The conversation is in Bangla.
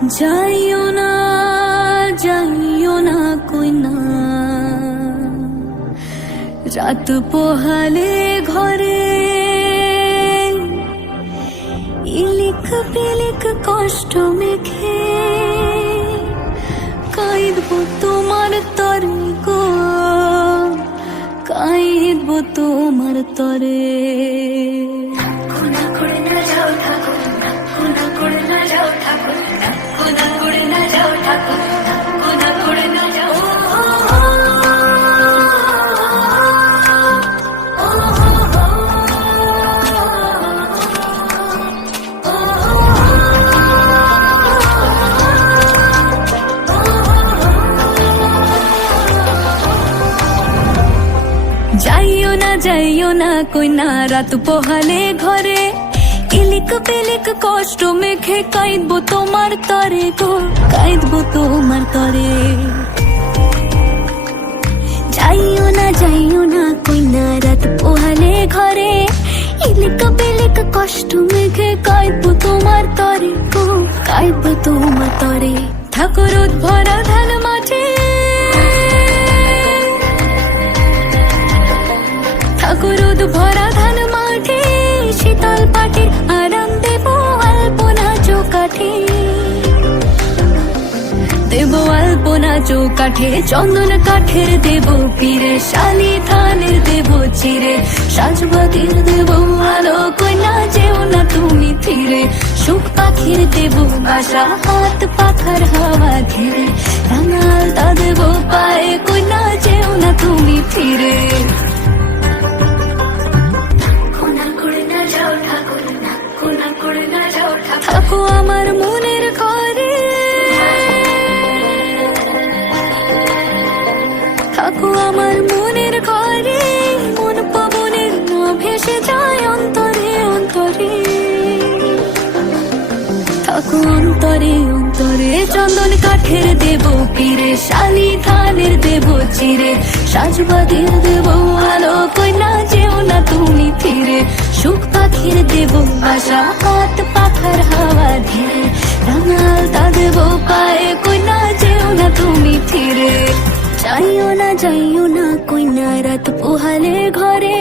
যাইও না যাইও না কইনা, রাত পোহালে ঘরে ইলিক পিলিক কষ্ট মেখে কাইদবো তোমার তরে গো, কাইদবো তোমার তরে। খুনা করে না যাও ঠাকুর, খুনা করে না যাও ঠাকুর, খুনা করে না যাও ঠাকুর, খুনা করে না যাও। যাইও না কইনা, রাত পোহালে ঘরে ইলিক পিলিক কষ্ট মেখে কাইদবো তোমার তরে গো, কাইদবো তোমার তরে। যাইও না কইনা, রাত পোহালে ঘরে ইলিক পিলিক কষ্ট মেখে কাইদবো তোমার তরে গো, কাইদবো তোমার তরে। ঠাকুর ভরা ধান মাঠে, ঠাকুরুদ ভরা ধান মাঠে, শীতল পাটির আরাম দেব আলপনা চৌকাঠে, দেব আলপনা চৌকাঠে। চন্দন কাঠের দেব পীরে, শালি ধানের দেব চিরে, সাজবাতির দেব আলো, কইনা যেও না তুমি ফিরে। সুখ পাখির দেব বাসা, হাত পাখার হাওয়া ঘিরে, রাঙাল তা দেব পায়ে, কইনা যেও না তুমি ফিরে। থাকো আমার মনের ঘরে, থাকো আমার মনের ঘরে, মন পবনের ভেসে যায় অন্তরে অন্তরে। থাকো অন্তরে অন্তরে, চন্দন কাঠের দেব পীরে, শালি ধানের দেব চিরে, সাজবাদের দেব আলো, কইনা যেও না তুমি ফিরে। সুখ পাখির দেব বাসা, হাত পাখার হাওয়া ধীরে, রাঙাল তা দেব পায়ে, কইনা যেও না তুমি ফিরে। যাইও না কইনা, রাত পোহালে ঘরে।